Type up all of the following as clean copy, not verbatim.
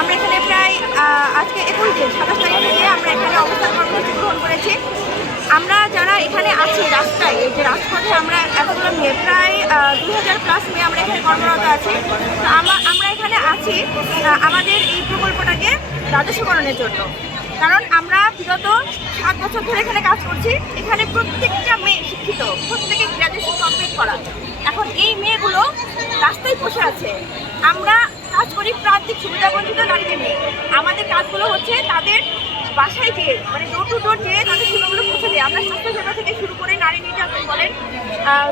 আমরা এখানে প্রায় আজকে 21 দিন 27 তারিখ থেকে আমরা এখানে অবস্থান কর্মসূচি গ্রহণ করেছি। আমরা যারা এখানে আছি রাস্তায়, এই যে রাজপথে আমরা এতগুলো মেয়ে, প্রায় 2000+ মেয়ে আমরা এখানে কর্মরত আছি। তো আমরা এখানে আছি আমাদের এই প্রকল্পটাকে রাজস্বকরণের জন্য। কারণ আমরা বিগত 7 বছর ধরে এখানে কাজ করছি। এখানে প্রত্যেকটা মেয়ে শিক্ষিত, প্রত্যেকে গ্র্যাজুয়েশন কমপ্লিট করা। এখন এই মেয়েগুলো রাস্তায় বসে আছে। আমরা কাজ করি প্রান্তিক সুবিধাবঞ্চিত নারীদের নিয়ে। আমাদের কাজগুলো হচ্ছে তাদের বাসায় যেয়ে, মানে ডোর টু ডোর যেয়ে তাদের সেবাগুলো পৌঁছে দেয়। আমরা স্বাস্থ্যসেবা থেকে শুরু করে নারী নির্যাতন বলেন,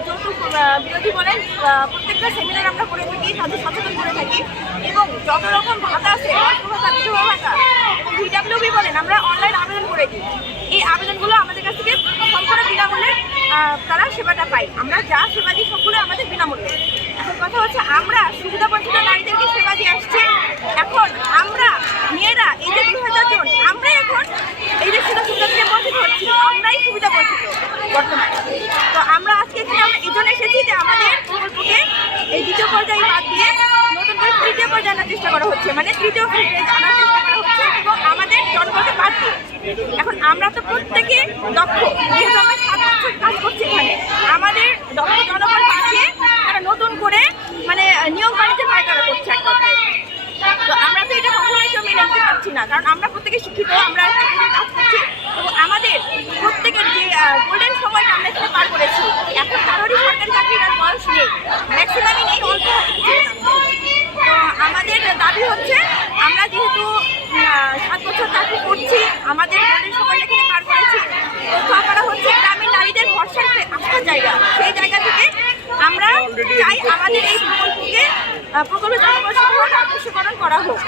যৌতুক বিরোধী বলেন, প্রত্যেকটা সেমিনার আমরা করে থাকি, তাদের সচেতন করে থাকি। এবং যত রকম ভাতা আছে, ভাতা, বিধবা ভাতা এবং ভিডাব্লিউবি বলেন, আমরা অনলাইন আবেদন করে দিই। এই আবেদনগুলো আমাদের কাছ থেকে সম্পূর্ণ বিনামূল্যে তারা সেবাটা পায়। আমরা যা সেবা দিই সবগুলো আমাদের বিনামূল্যে। এখন কথা হচ্ছে আমরা সুবিধাবঞ্চিত নারীদেরকে সেবা দিয়ে আসছি। এখন আমরা মেয়েরা এই যে 2000 জন, আমরাই এখন এই যে সুবিধা থেকে বঞ্চিত হচ্ছি, আমরাই সুবিধা বঞ্চিত বর্তমানে। তো আমরা আজকে এখানে আমরা এই জন্য এসেছি যে আমাদের প্রকল্পকে এই দ্বিতীয় পর্যায়ে বাদ দিয়ে নতুন করে তৃতীয় পর্যায়ে আনার চেষ্টা করা হচ্ছে, মানে তৃতীয় ফেজ আনার চেষ্টা করা হচ্ছে এবং আমাদের জনগণকে বাদ দিয়ে। এখন আমরা তো প্রত্যেকে দক্ষ, যেহেতু আমরা 7 বছর কাজ করছি এখানে, আমাদের দক্ষ জনগণ বাদ দিয়ে তারা নতুন করে মানে নিয়ম বাণিজ্যের পায়তারা করছে এক কথায়। তো আমরা তো এটা কখনোই তো মেনে নিতে পারছি না, কারণ আমরা প্রত্যেকে শিক্ষিত, আমরা একসাথে কাজ করছি এবং আমাদের প্রত্যেকের যে গোল্ডেন সময়টা আমরা এখানে পার করেছি। এখন কারোরই সরকারি চাকরির আর বয়স নেই, ম্যাক্সিমামই নেই, অল্প। তো আমাদের দাবি হচ্ছে আমরা যেহেতু 7 বছর চাকরি করছি, আমাদের গোল্ডেন সময়টা এখানে পার করেছি, তো করা হচ্ছে গ্রামীণ নারীদের ভরসার আস্থার জায়গা। সেই জায়গা থেকে আমরা চাই আমাদের এই প্রকল্পকে জনগণ সহ রাজস্বকরণ করা হোক।